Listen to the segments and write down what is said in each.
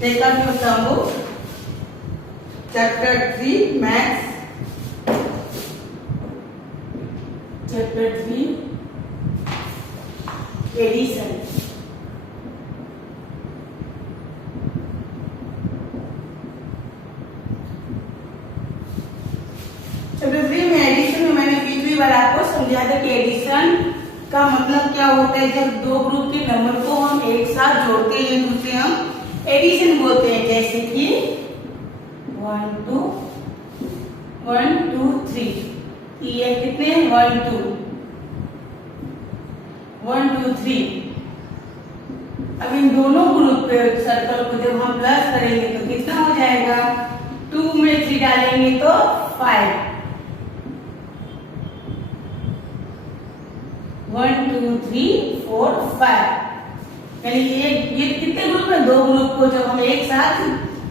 Take up your songbook. Chapter 3 Maths. Chapter 3 Addition. Chapter 3 में addition में मैंने पिछली बार आपको समझा था कि एडिशन का मतलब क्या होता है। जब दो ग्रुप के नंबर को हम एक साथ जोड़ते हैं तो उसे हम एडिशन बोलते हैं। जैसे कि 1 2 1 2 3, ये कितने 1 2 1 2 3। अब इन दोनों ग्रुप पे सर्कल को जब हम प्लस करेंगे तो कितना हो जाएगा, 2 में 3 डालेंगे तो 5। 1 2 3 4 5, यानी ये कितने ग्रुप है, दो ग्रुप को जब हम एक साथ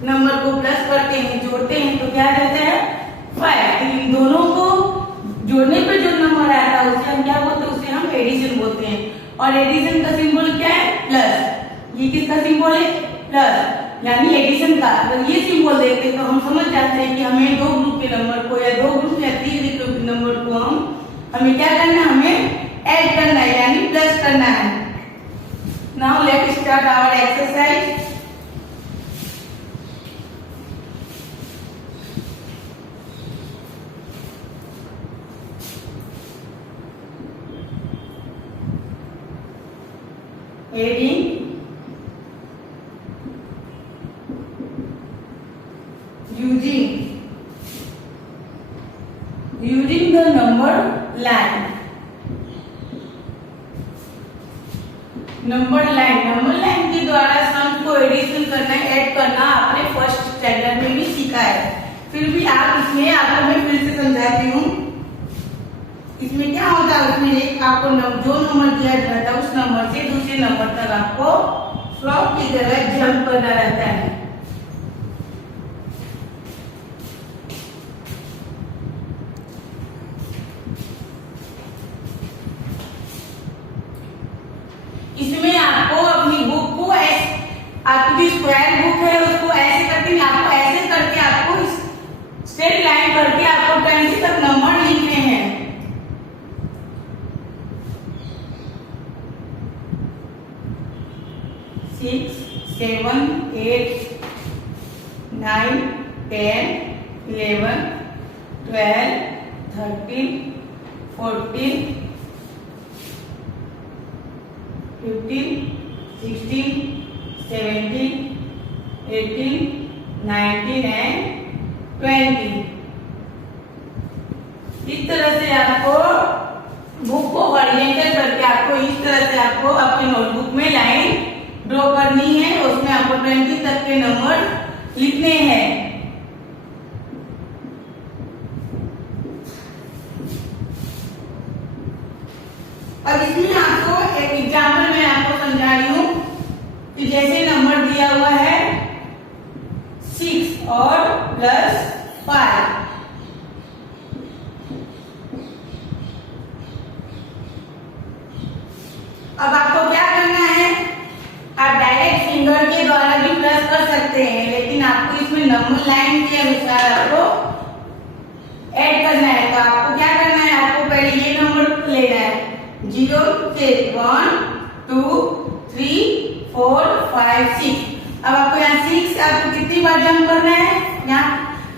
नंबर को प्लस करते हैं जोड़ते हैं तो क्या रहता है 5। तो इन दोनों को जोड़ने पे जो नंबर आता है उसे हम क्या बोलते हैं, उसे हम एडिशन बोलते हैं। और एडिशन का सिंबल क्या है, प्लस। ये किसका सिंबल है, प्लस, यानी एडिशन का। अगर ये सिंबल देखते तो हम समझ जाते हैं कि हमें दो ग्रुप के नंबर को या दो ग्रुप या तीन ग्रुप के नंबर को हमें क्या करना है, हमें ऐड करना है यानी प्लस करना है। Now let's start our exercise. Adding using the number line. Number line के द्वारा सम को एडिशन करना, ऐड करना आपने फर्स्ट स्टैंडर्ड में भी सीखा है। फिर भी आप इसमें आपको मैं फिर से समझाती हूँ। इसमें क्या होता है, उसमें एक आपको जो नंबर दिया जाता है उस नंबर से दूसरे नंबर तक आपको फ्लॉप की तरह जंप करना रहता है। इसमें आपको अपनी बुक को आपकी जो स्क्वायर बुक है उसको ऐसे करके आपको स्ट्रेट लाइन करके आपको 20 तक नंबर लिखने हैं। 6 7 8 9 10 11 12 13 14 15 16 17 18 19 एंड 20। इस तरह से आपको बुक को हॉरिजॉन्टल करके आपको इस तरह से आपको अपनी नोटबुक में लाइन ड्रॉ करनी है। उसमें आपको 20 तक के नंबर लिखने हैं। अब इसमें आपको एक एग्जाम्पल में आपको समझा रही हूँ कि जैसे नंबर दिया हुआ है 6 और प्लस 5। अब आपको क्या करना है, आप डायरेक्ट फिंगर के द्वारा भी प्लस कर सकते हैं, लेकिन आपको इसमें नंबर लाइन के अनुसार आपको ऐड करना है। तो आपको क्या करना है, आपको पहले ये नंबर लेना है 0 से 1 2 3 4 5 6। अब आपको यहाँ 6 आपको कितनी बार जंप करना है,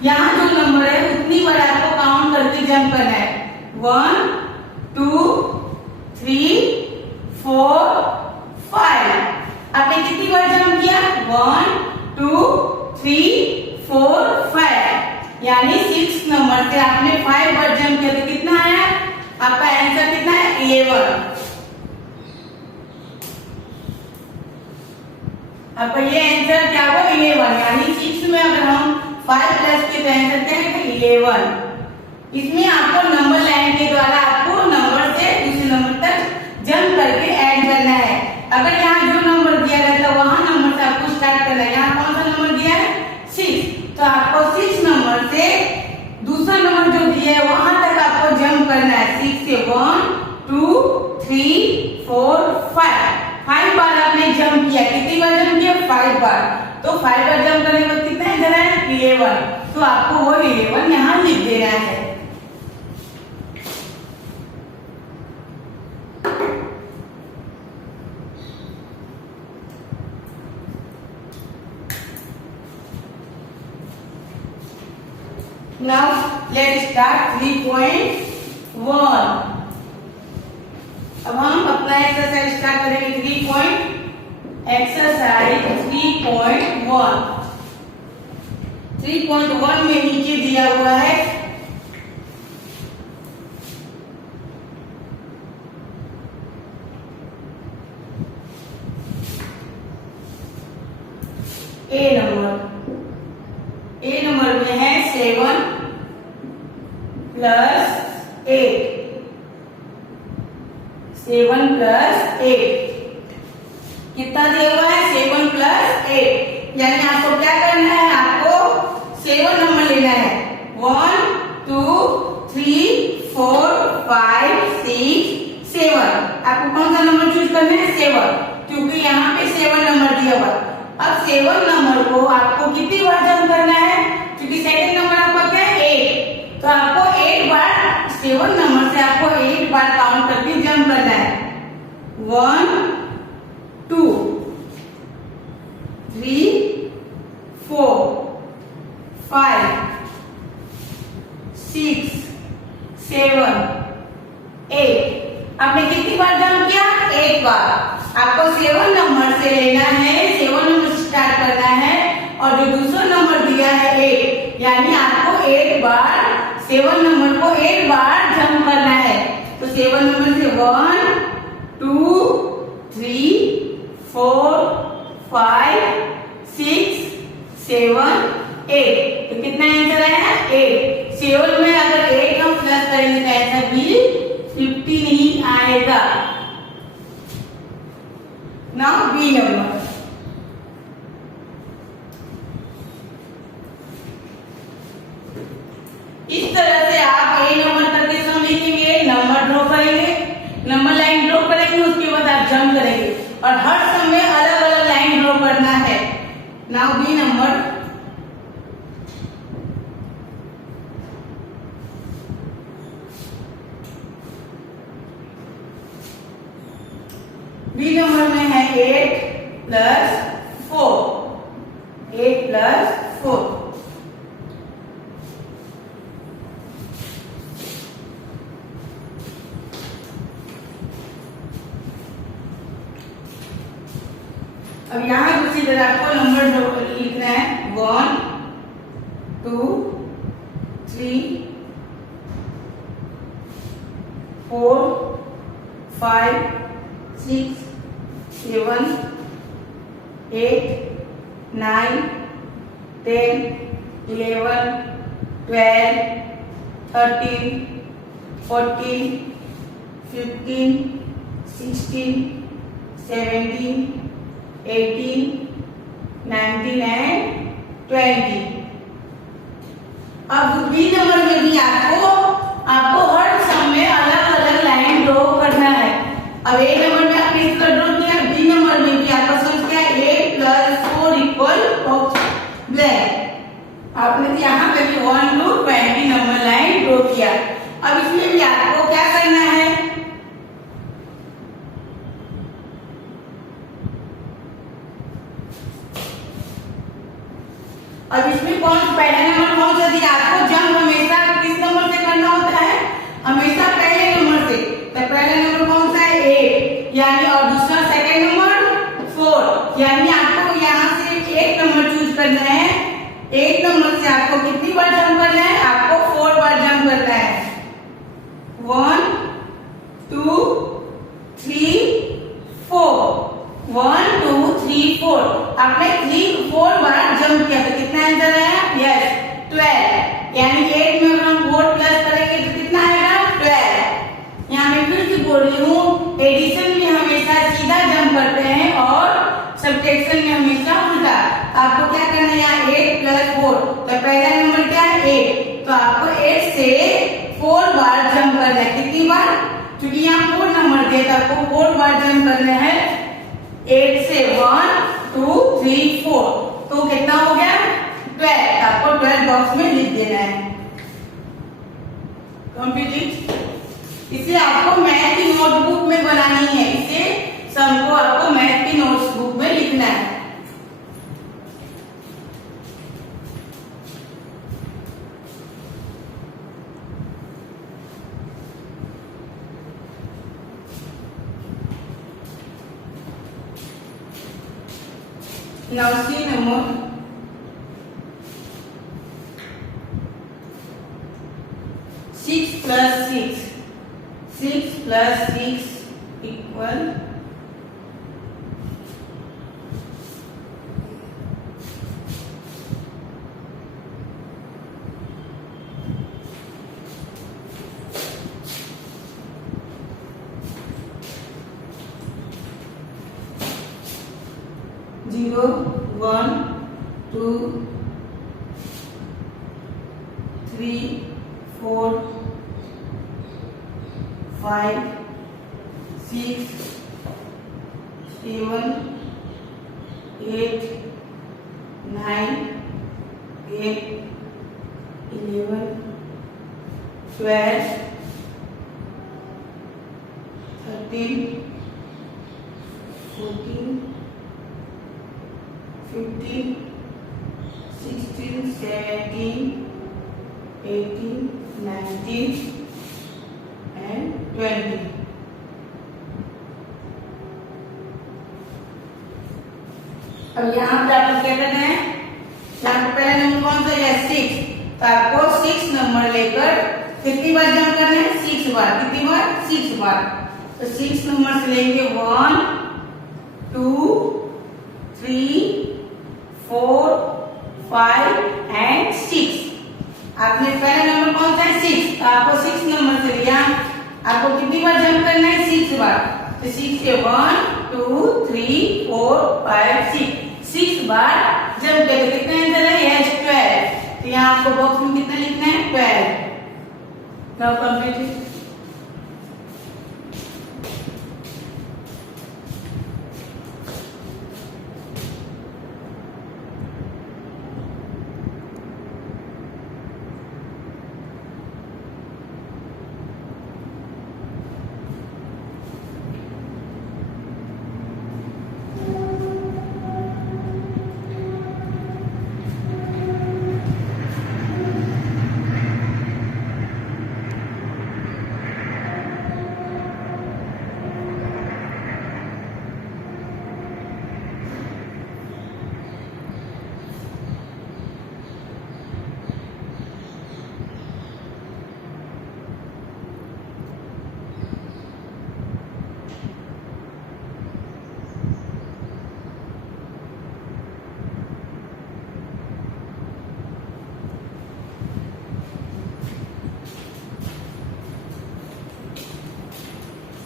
यहाँ जो नंबर है उतनी बार आपको काउंट करके जंप करना है। 1 2 3 4 5। आपने कितनी बार जंप किया, 1 2 3 4 5, यानी 6 नंबर से आपने 5 बार जंप किया तो कितना आया, आपका आंसर कितना है 11। आपका ये आंसर क्या हुआ 11, यानी 6 में अगर हम 5 प्लस के तो आंसर क्या है 11। इसमें आपको नंबर लाइन के द्वारा आपको नंबर से दूसरे नंबर तक जंप करके ऐड करना है। अगर यहाँ जो नंबर दिया रहता है वहां नंबर से आपको स्टार्ट करना है। यहाँ कौन सा नंबर दिया है 6, तो आपको 6 नंबर से दूसरा नंबर जो दिया है वहां तक आपको जंप करना है। 6 से 1 2 3 4 5 बार आपने जंप किया। कितनी बार जंप किया, 5 बार। तो तो 5 बार जंप करने के बाद कितना आंसर है 11। तो आपको वो 11 यहाँ लिख देना है। Now let's start 3.1। अब हम अपना एक्सरसाइज स्टार्ट करेंगे। एक्सरसाइज 3.1। 3.1 में नीचे दिया हुआ है ए नंबर में है 7 प्लस 8। 7 प्लस 8 कितना दिया हुआ है 7 प्लस 8। यानी आपको क्या करना है, आपको 7 नंबर लेना है। 1 2 3 4 5 6 7। आपको कौन सा नंबर चूज करना है 7, क्योंकि यहाँ पे 7 नंबर दिया हुआ। अब 7 नंबर को आपको कितनी बार जंप करना है, क्योंकि सेकंड नंबर आपका क्या है 8, तो आपको 8 बार 7 नंबर से आपको 8 बार काउंट करके जंप करना है। 1 2 3 4 5 6 7 8। आपने कितनी बार जंप किया 8 बार। आपको 7 नंबर से लेना है, 7 नंबर से स्टार्ट करना है, और जो दूसरा नंबर दिया है 8, यानी आपको 8 बार 7 नंबर को 8 बार जंप करना है। तो 7 नंबर से 1 2 3 4 5 6 7 8। तो कितना आंसर आया 8। 7 में अगर 8 हम प्लस करेंगे तो आंसर भी 15 ही आएगा। Now B number. इस तरह से आप ए नंबर करके सम लिखेंगे, नंबर ड्रॉ करेंगे, नंबर लाइन ड्रॉ करेंगे, उसके बाद आप जंप करेंगे, और हर सम में अलग अलग लाइन ड्रॉ करना है। Now B number. B number में है 8 प्लस 4। 8 प्लस 4। अब यहाँ दूसरी तरह आपको नंबर लिखना है 1 2 3 4 5 6 7 8 9 10 11 12 13 14 15 16 17 18 19 एंड 20। अब बी नंबर में भी आपको हर सम में अलग अलग लाइन ड्रॉ करना है। अब ए नंबर में आपने इसका ड्रॉ किया, बी नंबर में भी आपका सम क्या है 8 प्लस 4 इक्वल ब्लैक। आपने यहाँ पे भी 1 to 20 नंबर लाइन ड्रॉ किया। अब इसमें भी आपको क्या करना है, अब इसमें पहला नंबर कौन सा दिया आपको, जंप हमेशा किस नंबर से करना होता है, हमेशा पहले नंबर से। तो पहला नंबर कौन सा है 8, यानी, और दूसरा सेकंड नंबर 4, यानी आपको यहाँ से 1 नंबर चूज करना है। 1 नंबर से आपको कितनी बार जंप करना है, आपको 4 बार जंप करना है। 1 2 3 4। 1 2 3 4। आपने 4 बार जंप किया, तो कितना आंसर आया, यस 12। यानी 8 में अगर हम 4 प्लस करेंगे तो कितना आएगा 12। यहाँ मैं फिर से बोल रही हूँ, एडिशन में हमेशा सीधा जंप करते हैं और सब्ट्रैक्शन में हमेशा उल्टा। आपको क्या करना है, यहाँ 8 प्लस 4, तो पहला नंबर क्या है 8, तो आपको 8 से 4 बार जंप करना है। कितनी बार, क्योंकि यहाँ 4 नंबर दिया, तो आपको 4 बार जंप करना है। 8 से 1 2 3 4। तो कितना हो गया 12, आपको 12 बॉक्स में लिख देना है। कंप्लीट। इसे आपको मैथ की नोटबुक में बनानी है, इसे सम को आपको मैथ की नोटबुक में लिखना है। Now see number 6 plus 6. 6 plus 6 equal 0, 1, 2, 3, 4, 5, 6, 7, 8, 9, 8, 11, 12, 13, 14, 15, 16, 17, 18, 19 and 20. अब यहाँ पे आपको क्या करना है, यहाँ पे पहला नंबर कौन सा है 6, तो आपको 6 नंबर लेकर कितनी बार जंप करना है 6 बार, कितनी बार 6 बार। तो 6 नंबर से लेंगे 1, 2, 3, 4, 5 and 6। आपने पहला नंबर कौन सा है 6, तो आपको 6 नंबर से लिया, आपको कितनी बार जंप करना है 6 बार। तो 6 से 1, 2, 3, 4, 5, 6 बार जंप किया, तो कितना आंसर है 12। तो यहाँ आपको बॉक्स में कितना लिखना है 12। Now complete.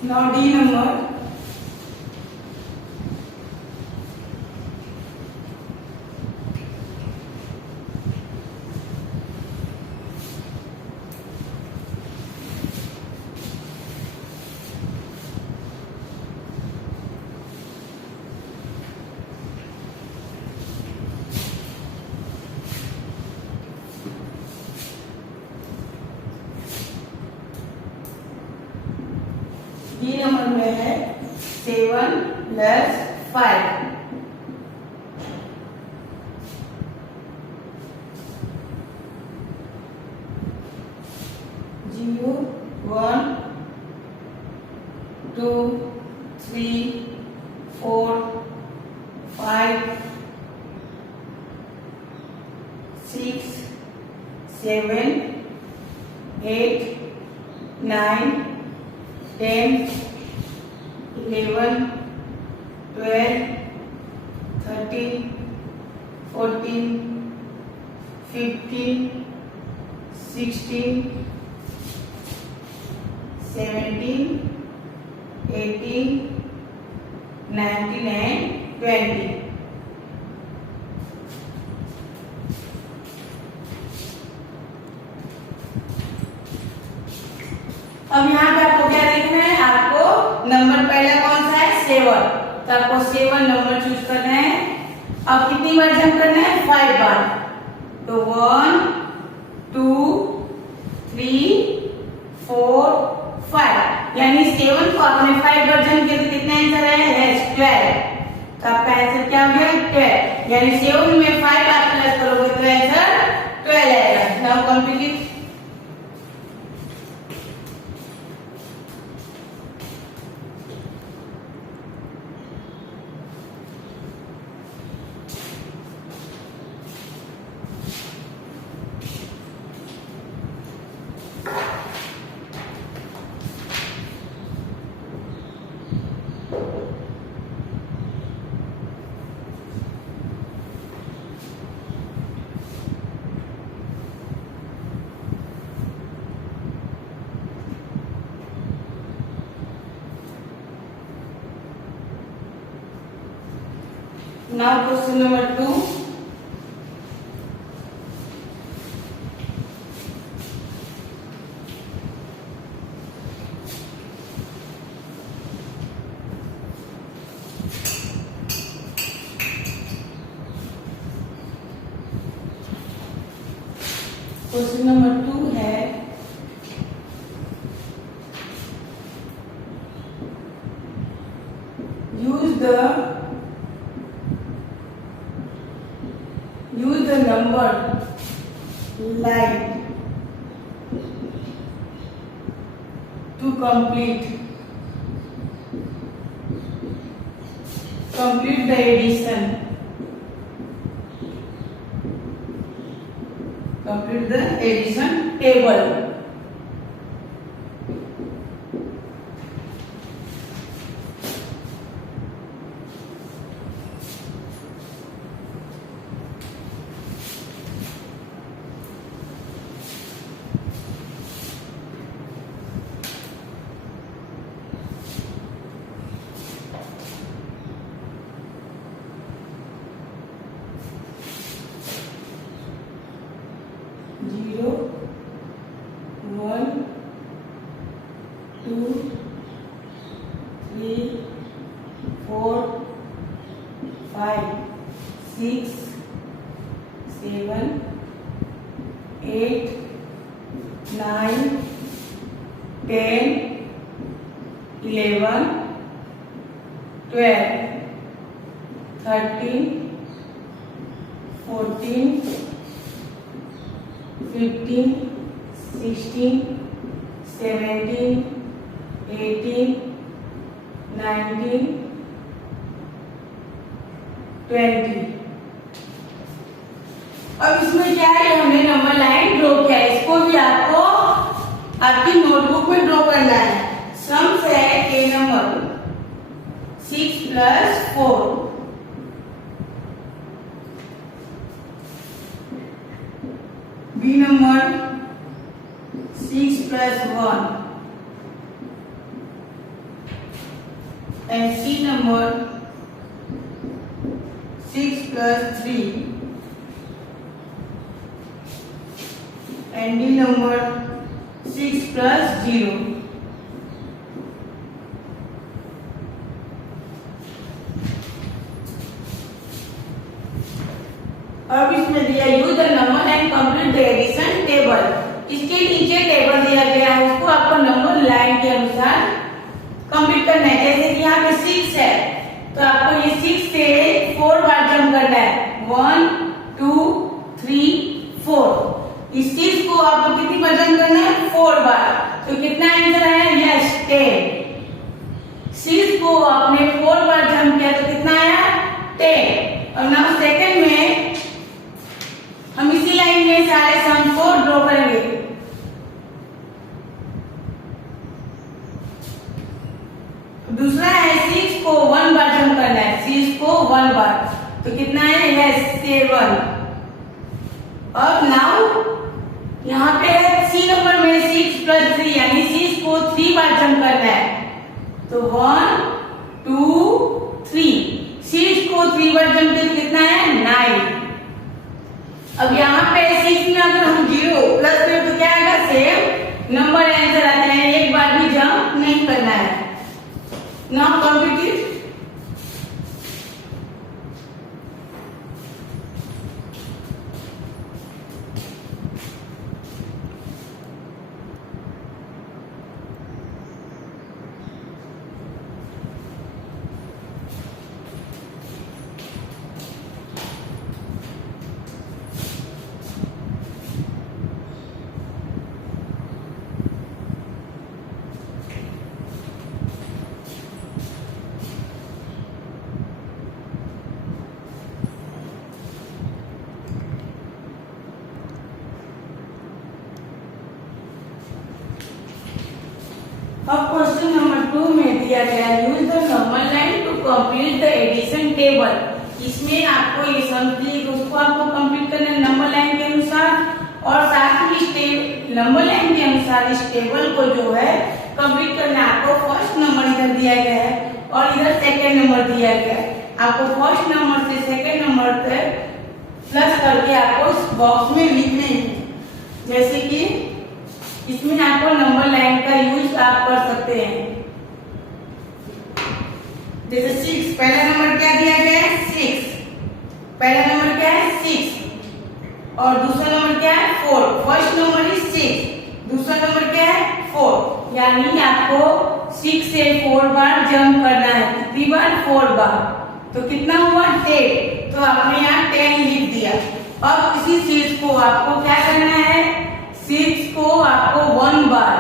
Now D number, D number में है 7 plus 5। 0, 1, 2, 3, 4, 5, 6, 7, 8, 9, 10, 11, 12, 13, 14, 15, 16, 17, 18, 19 and 20। अब यहाँ पे आपको क्या देखना है, आपको नंबर पहला कौन सा है 7, तो आपको 7 नंबर चूज करना है। अब कितनी बार जंप करना है? 5 बार। तो 1 2 3 4 5, यानी 7 को आपने 5 बार जंप किया तो कितना आंसर आया? यस 12। तो आपका आंसर क्या हो गया? 12। यानी 7 में 5 आप प्लस करोगे तो आंसर 12 आएगा। Now complete. Now question number 2. Question number 2 है use the number line to complete the addition. Complete the addition table. Zero, 1, 2, 3, 4, 5, 6, 7, 8, 9, 10, 11, 12, 13, 14, 15, 16, 17, 18, 19, 20। अब इसमें क्या है? हमने नंबर लाइन ड्रॉ किया है। इसको भी आपको आपकी नोटबुक में ड्रॉ करना है। सम्स है ए number 6 + 4, B number 6 + 1, and C number 6 + 3, and D number 6 + 0. अब इसमें दिया use the number and complete the addition table. इसके नीचे टेबल दिया गया है, उसको आपको नंबर लाइन के अनुसार कंप्लीट करना है। जैसे कि यहाँ पे 6 है तो आपको ये 6 से 4 बार जंप करना है। 1 2 3 4। इस चीज को आपको कितनी बार जंप करना है? 4 बार। तो कितना आंसर है? यस 10। 6 को आपने 4 बार जंप किया तो कितना आया? 10। और नाउ सेकंड में हम इसी लाइन में सारे सम को ड्रॉ करेंगे। दूसरा है 6 को 1 बार जंप करना है। 6 को 1 बार तो कितना है? यस 7। अब नाउ यहाँ पे है सी नंबर में 6 + 3, यानी 6 को 3 बार जंप करना है। तो 1 2 3। 6 को 3 बार जंप किया तो कितना है? 9। अब यहाँ पे 6 में अगर हम 0 प्लस करें तो क्या आएगा? सेम नंबर आंसर आते हैं। एक बार भी जंप नहीं करना है। Now complete. अब क्वेश्चन नंबर 2 में दिया गया use the number line to complete the addition table. इसमें आपको ये सम दिए उसको आपको कंप्लीट करना है नंबर लाइन के अनुसार, और साथ ही नंबर लाइन के अनुसार इस टेबल को जो है कंप्लीट करना है। आपको फर्स्ट नंबर इधर दिया गया है और इधर सेकंड नंबर दिया गया है। आपको फर्स्ट नंबर से सेकंड नंबर तक प्लस करके आपको इस बॉक्स में लिखने हैं। जैसे कि इसमें आपको नंबर लाइन का यूज आप कर सकते हैं। जैसे 6, पहला नंबर क्या दिया गया है 6, पहला नंबर क्या है 6 और दूसरा नंबर क्या है 4। फर्स्ट नंबर इज 6, दूसरा नंबर क्या है 4, यानी आपको 6 से 4 बार जंप करना है। कितनी बार 4 बार, तो कितना हुआ 10, तो आपने यहाँ 10 लिख दिया। अब इसी चीज को आपको क्या करना है 6 को आपको 1 बार,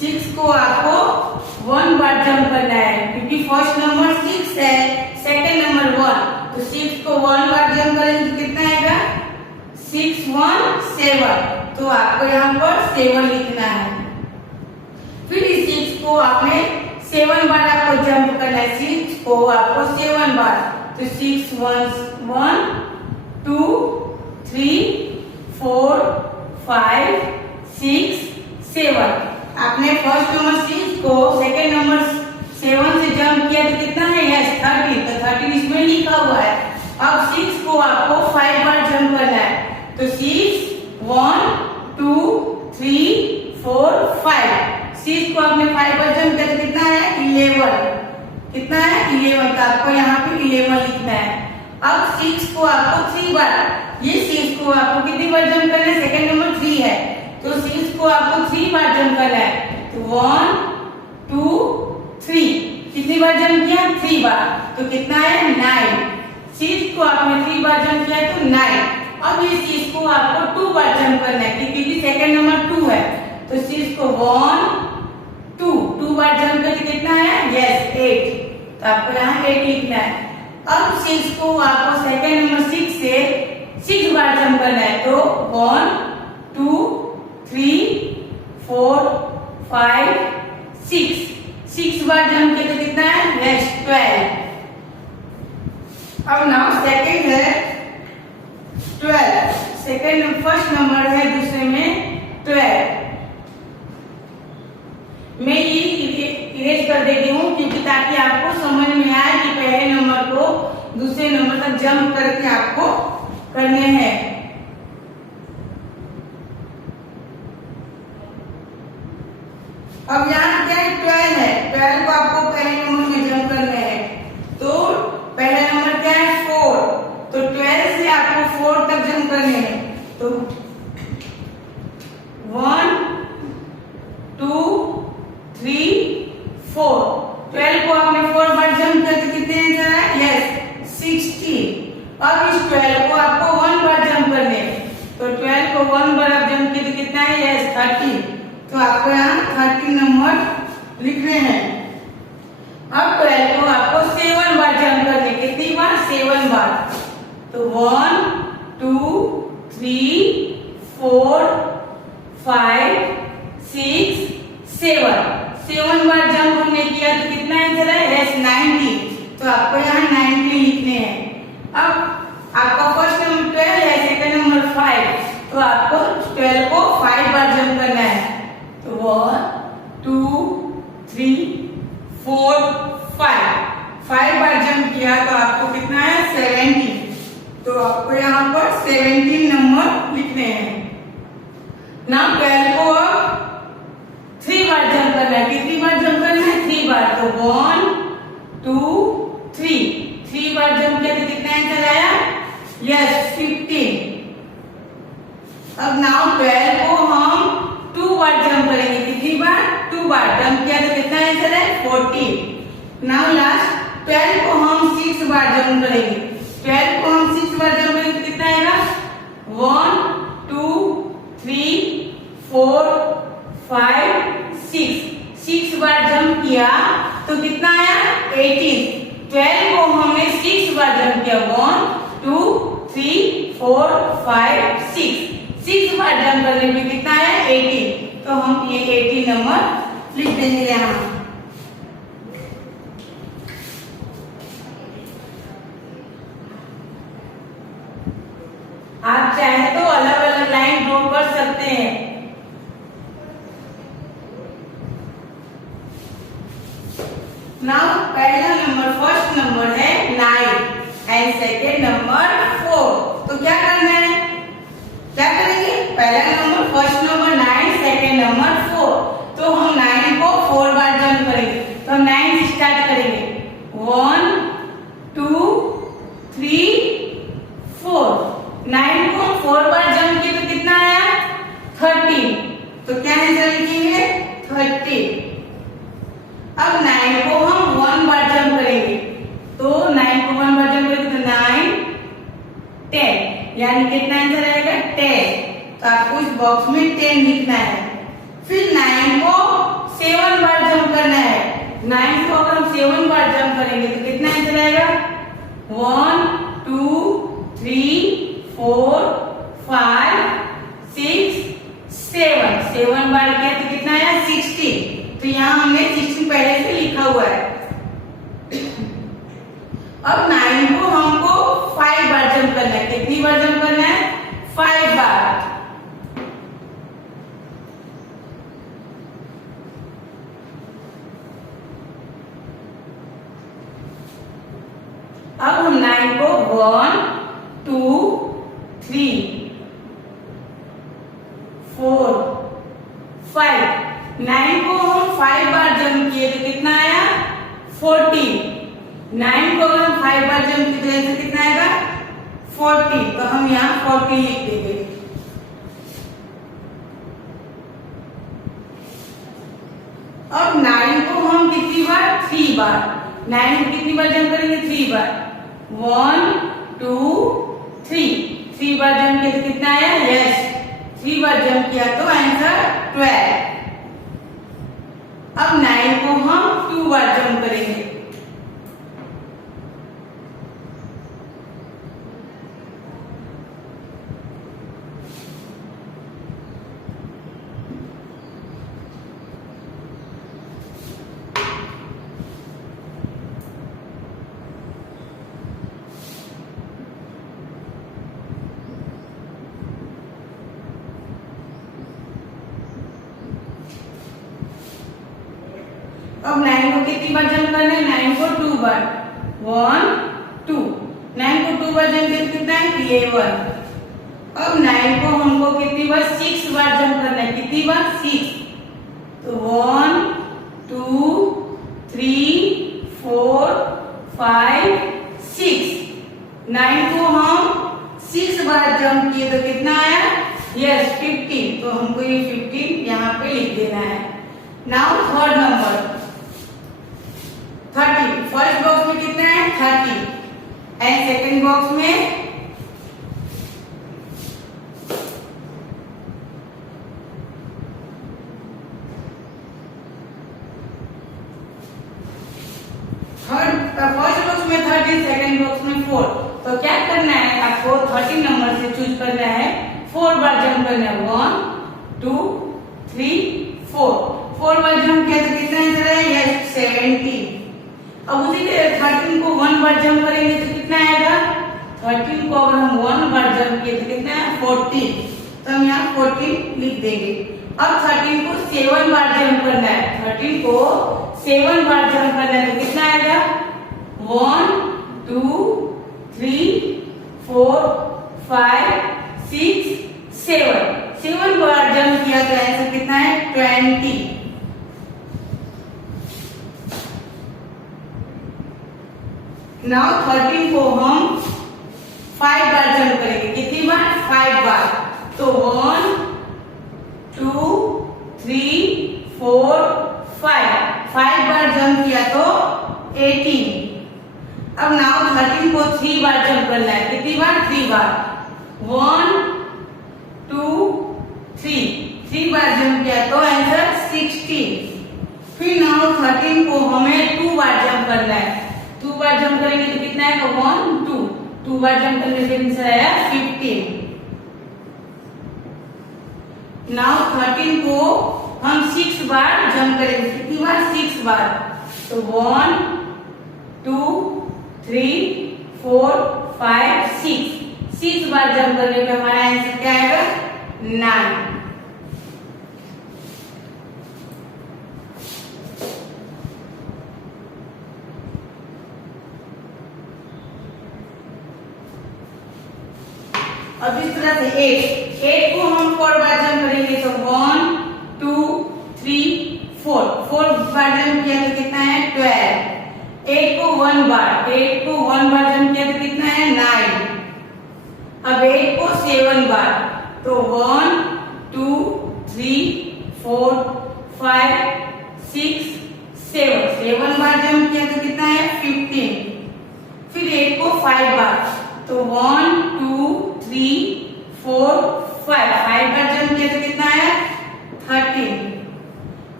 6 को आपको 1 बार जंप करना है, क्योंकि फर्स्ट नंबर 6 है, सेकंड नंबर 1, तो 6 को 1 बार जंप करेंगे तो कितना आएगा 6 1 7, तो आपको यहाँ पर 7 लिखना है। फिर इस 6 को आपने 7 बार आपको जंप करना है, 6 को आपको 7 बार, तो 6 1 1 2 3 4 5 6 7। आपने फर्स्ट नंबर 6 को सेकंड नंबर 7 से जंप किया तो कितना है यस 30, तो 30 इसमें लिखा हुआ है। अब 6 को आपको 5 बार जंप करना है, तो 6 1 2 3 4 5। 6 को आपने 5 बार जंप किया तो कितना है 11, कितना है 11, तो आपको यहाँ पे 11 लिखना है। अब 6 को आपको 3 बार, ये 6 को आपको कितनी बार जंप करना है, सेकंड नंबर 3 है, तो 6 को आपको 3 बार जंप करना है, तो 1 2 3, कितनी बार जंप किया 3 बार, तो कितना है 9। 6 को आपने 3 बार जंप किया तो 9। अब ये 6 को आपको 2 बार जंप करना है, क्योंकि सेकंड नंबर 2 है, तो 6 को 1 2 बार जंप करके कितना है यस 8, तो आपको यहाँ 8 लिखना है। अब 6 को आपको सेकंड नंबर 6 से 6 बार जंप करना है, तो 1 2 3 4 5 6 बार जंप किया तो कितना है यस 12। अब नाउ सेकंड है 12, सेकंड फर्स्ट नंबर है दूसरे में 12। मैं ये इरेज कर देती हूँ क्योंकि ताकि आपको समझ में आए कि पहले नंबर को दूसरे नंबर तक जंप करके आपको करने हैं। अब यहाँ क्या है 12 है, 12 को आपको पहले नंबर में जंप करने हैं, तो पहला नंबर क्या है 4, तो 12 से आपको 4 तक जंप करने हैं, तो 1 2 3 4। 12 को आपने 4 बार जंप किया तो कितने आंसर है यस 60। अब इस 12 को आपको 1 बार जंप करने हैं, तो 12 को 1 बार आप जंप किए तो कितना है यस 30, तो आपको यहाँ 30 नंबर लिखने हैं। अब 12 को आपको 7 बार जंप करने, कितनी बार 7 बार, तो 1 2 3 4 5 6 7 बार जंप हमने किया तो कितना आंसर है यस 90, तो आपको यहाँ 90 लिखने हैं। अब आपका फर्स्ट नंबर 12 है, सेकंड नंबर 5, तो आपको 12 को 5 बार जंप करना है, तो 1 2 3 4 5 बार जंप किया तो आपको कितना है 70, तो आपको यहाँ पर 17 नंबर लिखने हैं। ना 12 को अब 3 बार जंप करना है, कितनी बार जंप करना है 3 बार, तो 1 2 3 बार जंप किया तो कितना आंसर आया यस 15। अब नाउ 12 को हम 2 बार जंप करेंगे, कितनी बार 2 बार जंप किया तो कितना आंसर है 40। नाउ लास्ट 12 को हम 6 बार जंप करेंगे, 12 को हम 6 बार जंप करेंगे तो कितना आएगा 1 2 3 4 5 6 बार जंप किया तो कितना आया 18। 12 को हमने 6 बार जंप किया, 1 2 3 4 5 6 बार जंप करने में कितना आया 18, तो हम ये 18 नंबर लिख देंगे यहाँ। आप चाहे तो अलग अलग लाइन ड्रॉ कर सकते हैं। नाउ पहला नंबर फर्स्ट नंबर है 9 एंड सेकेंड नंबर 4। तो क्या करना है, क्या करेंगे, पहला number first number 9, second number 4। तो हम 9 को 4 बार जंप करेंगे। तो हम 9 से स्टार्ट करेंगे, 1 2 3 4। 9 को 4 बार जंप किए तो कितना आया, 30। तो क्या आंसर लिखेंगे, 30। अब 9 को हम 1 बार जंप करेंगे। तो 9 को 1 बार जंप करेंगे तो 9 10, यानी कितना आंसर आएगा, 10। तो आपको इस बॉक्स में 10 लिखना है। फिर 9 को 7 बार जंप करना है। 9 को अगर हम 7 बार जंप करेंगे तो कितना आंसर आएगा, 1 2 3 4 5 6 7 बार किया तो कितना आया, 60। तो यहाँ हमने 60 पहले से लिखा हुआ है। अब 9 को हमको 5 बार जंप करना है। कितनी बार जंप करना है, 5 बार। अब हम 9 को 1 2 3 4 5, 9 को हम 5 बार जंप किए तो कितना आया, 40। 9 को अगर हम 5 बार जंप किए तो आंसर कितना आएगा, 40। तो हम यहाँ 40 लिख देंगे। अब 9 को हम कितनी बार, 3 बार। 9 को कितनी बार जंप करेंगे, 3 बार। 1 2 3 बार जंप किया तो कितना आया, यस 3 बार जंप किया तो आंसर 12। अब 9 को हम 2 बार जंप करेंगे। अब 9 को कितनी बार जंप करना है, 9 को 2 बार। 1 2, 9 को 2 बार जंप किया कितना है, 11। अब 9 को हमको कितनी बार, 6 बार जंप करना है। कितनी बार, 6। तो 1 2 3 4 5 6। 9 को हम 6 बार जंप किए तो कितना आया, यस 15। तो हमको ये 15 यहाँ पे लिख देना है। Now third number 30। First box में कितना है, 30 एंड सेकंड बॉक्स में फर्स्ट बॉक्स में 30, सेकंड बॉक्स में 4। तो क्या करना है, आपको 30 नंबर से चूज करना है, 4 बार जंप करना है। 1 2 3 4 बार जंप किया तो कितना आंसर है, यस 70। अब उसी तरह 13 को 1 बार जंप करेंगे तो कितना आएगा, 13 को अगर हम 1 बार जंप किए तो कितना है, 14। तो हम यहाँ 14 लिख देंगे। अब 13 को 7 बार जंप करना है। 13 को 7 बार जंप करना है तो कितना आएगा, 1 2 3 4 5 6 7 बार जंप किया तो आंसर कितना है, 20। नाउ 13 को हम 5 बार जंप करेंगे। कितनी बार, 5 बार। तो 1 2 3 4 5 बार जंप किया तो 18। अब नाउ 13 को 3 बार जंप करना है। कितनी बार, 3 बार। 1 2 3 बार जंप किया तो आंसर 16। फिर नाउ 13 को हमें 2 बार जंप करना है। 2 बार जंप करेंगे तो कितना आएगा, 1 2 बार जंप करने से आंसर आया 15। नाउ 13 को हम 6 बार जंप करेंगे। कितनी बार? 6 बार। तो 1 2 3 4 5 6 बार जंप करने पे हमारा आंसर क्या आएगा? 9। अब इस तरह से 8 को हम 4 बार जंप करेंगे। तो 1 2 3 4 बार जंप किया तो कितना है? 12। 8 को 1 बार जंप किया तो कितना है? 9। अब 8 को 7 बार, तो 1 2 3 4 5 6 7 बार जंप किया तो कितना है? 15। फिर 8 को 5 बार, तो 1 2 3 4 5 बार जंप किया तो कितना है? 13।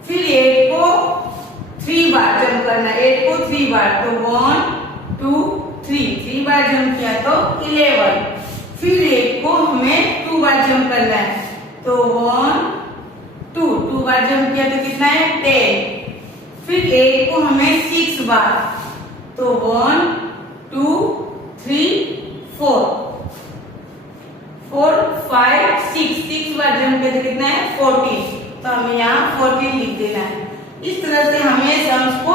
फिर 8 को 3 बार जंप करना है। 8 को 3 बार, तो 1 2 3 बार जंप किया तो 11। फिर 8 को हमें 2 बार जंप करना है। तो 1 2 बार जंप किया तो कितना है? 10। फिर 8 को हमें 6 बार, तो 1 2 3 4 5 6 बार जंप किया तो कितना है? 14। तो हमें यहाँ 14 लिख देना है। इस तरह से हमें सम्स को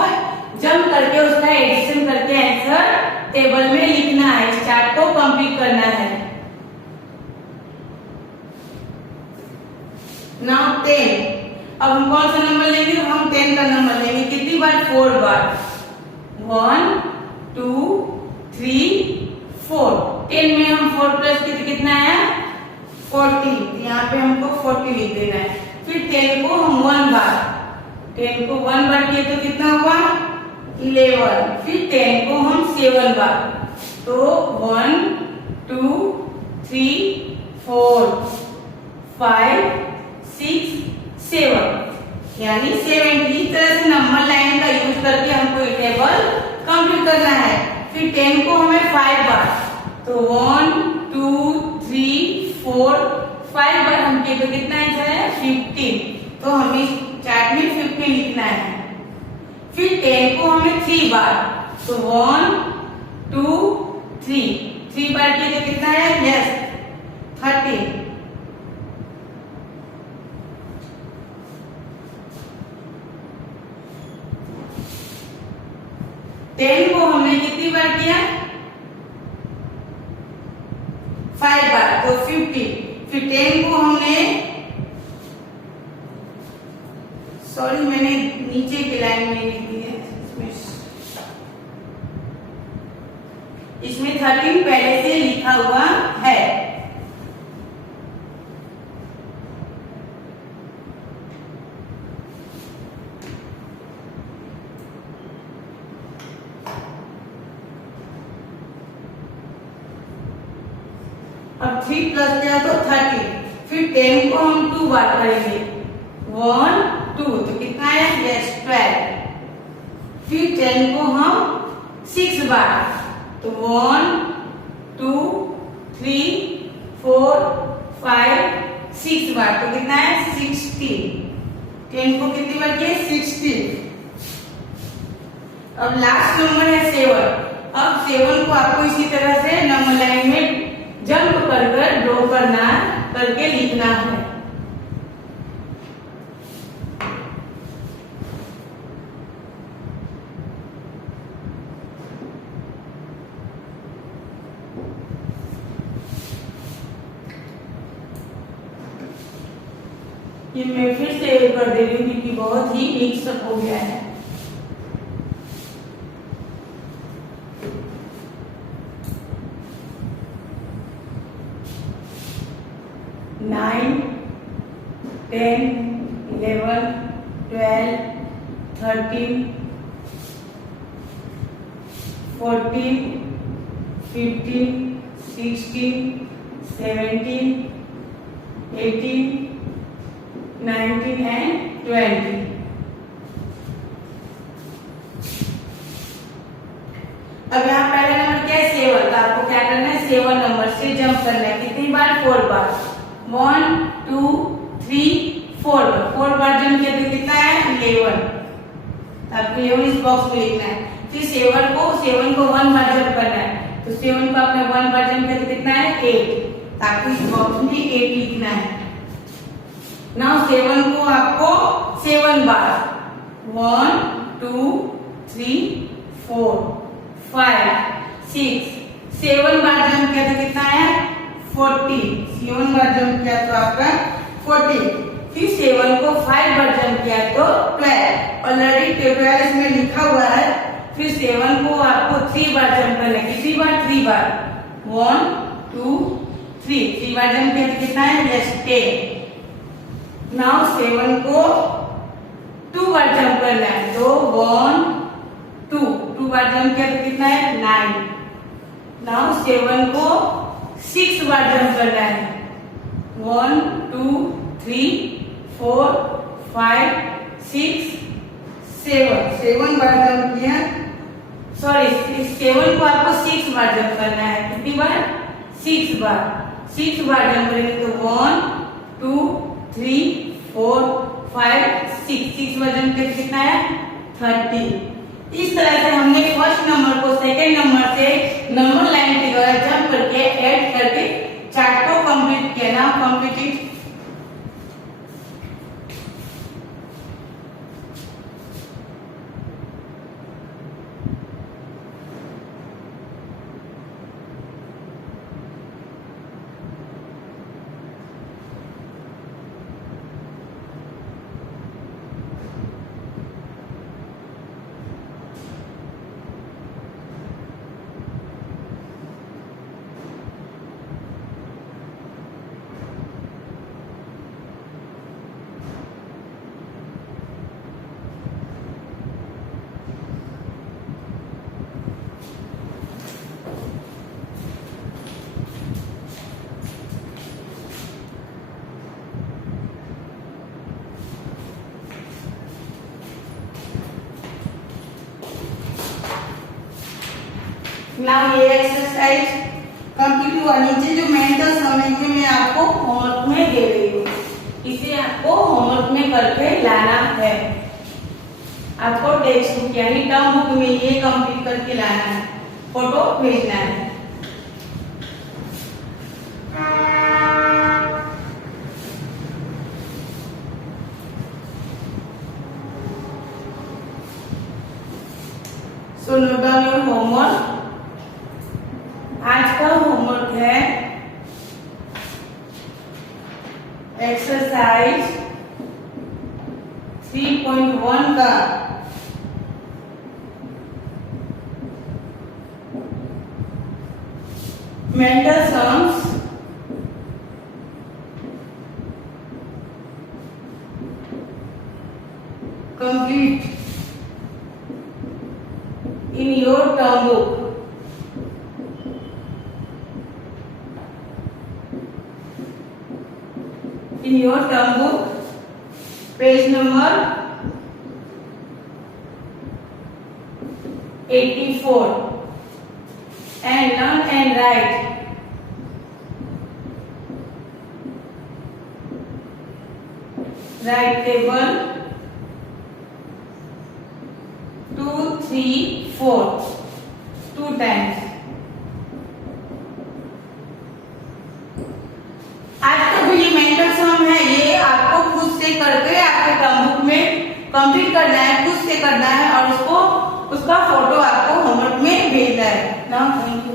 जंप करके उसका एडिशन करके आंसर टेबल में लिखना है। इस चार्ट को कंप्लीट करना है। नाउ 10। अब हम कौन सा नंबर लेंगे? तो हम 10 का नंबर लेंगे। कितनी बार? 4 बार। 1 2 3 4। 10 में हम 4 प्लस कितना है? 40। यहाँ पे हमको 40 लिख देना है। फिर 10 को हम 1 बार किए तो कितना हुआ? 11। फिर 10 को हम 7 बार, तो 1 2 3 4 5 6 7, यानी 70। इस तरह से नंबर लाइन का यूज करके हमको ये टेबल कंप्लीट करना है। फिर 10 को हमें 5 बार, तो 1 2 3 4 5 बार हम किए तो कितना आंसर है? 15। तो हमें इस चार्ट में 15 लिखना है। फिर 10 को हमें 3 बार, तो 1 2 3 बार किए तो कितना है? यस 13। 10 को हमने कितनी बार किया? 5 बार, तो 50। फिर 10 को हमने, सॉरी मैंने नीचे की लाइन में लिख दी है। इसमें 13 पहले से लिखा हुआ है। अब 3 प्लस किया तो 30। फिर 10 को हम 2 बार करेंगे। 1 2, तो कितना है? यस 12। फिर 10 को हम 6 बार, तो 1 2 3 4 5 6 बार, तो कितना है? 16। 10 को कितनी बार किए? 16। अब लास्ट नंबर है 7। अब 7 को आपको इसी तरह से नंबर लाइन में जंप कर ड्रॉ करके लिखना है। ये मैं फिर से कर दे रही हूँ क्योंकि बहुत ही मिक्सअप हो गया है। Nine 10 11 12 13 14 15 16 17 18 19 and 20। अब यहाँ पहला नंबर क्या है? 7। तो आपको क्या करना है? 7 नंबर से जंप करना है। कितनी बार? 4 बार। 1 2 3 4 बार जम किया तो कितना है 11, आपको 11 इस बॉक्स में लिखना है। फिर 7 को 1 बार जम करना है, तो 7 को आपने 1 बार जम किया तो कितना है 8, आपको इस बॉक्स में 8 लिखना है। नाउ 7 को आपको 7 बार 1 2 3 4 5 6 7 बार जम किया तो कितना है 40, 7 बार जम किया तो आपका 40। फिर 7 को 5 बार जम किया तो 12, ऑलरेडी 12 इसमें लिखा हुआ है। फिर 7 को आपको 3 बार जम करना है, कितनी बार 3 बार 1 2 3 बार जम किया तो कितना है यस 10। नाउ 7 को 2 बार जम करना है, तो 1 2 बार जम किया तो कितना है 9। नाउ 7 को 6 बार जम करना है, 1 2 3 4 5 6 7 बार जम किया, सॉरी 7 को आपको 6 बार जम करना है, कितनी बार 6 बार जम करेंगे तो 1 2 3 4 5 6 बार जम करके कितना है 30। इस तरह से हमने फर्स्ट नंबर को सेकंड नंबर से नंबर लाइन के द्वारा जंप करके ऐड करके चार्ट को कंप्लीट किया ना कंप्लीटेड। नाउ ये एक्सरसाइज कंप्लीट हुआ। नीचे जो मेंटल सम है ये मैं आपको होमवर्क में दे रही हूँ, इसे आपको होमवर्क में करके लाना है। आपको टेक्स्ट बुक यानी टर्म बुक में ये कंप्लीट करके लाना है, फोटो भेजना है। So note down your homework. आज का होमवर्क है एक्सरसाइज 3.1 का mental sums complete in your term book. In your term book, page number 84, and learn and write. Write table 2 3 4 2 times. करके आपके टर्म बुक में कंप्लीट करना है, खुद से करना है और उसका फोटो आपको होमवर्क में भेजना है। Now thank you.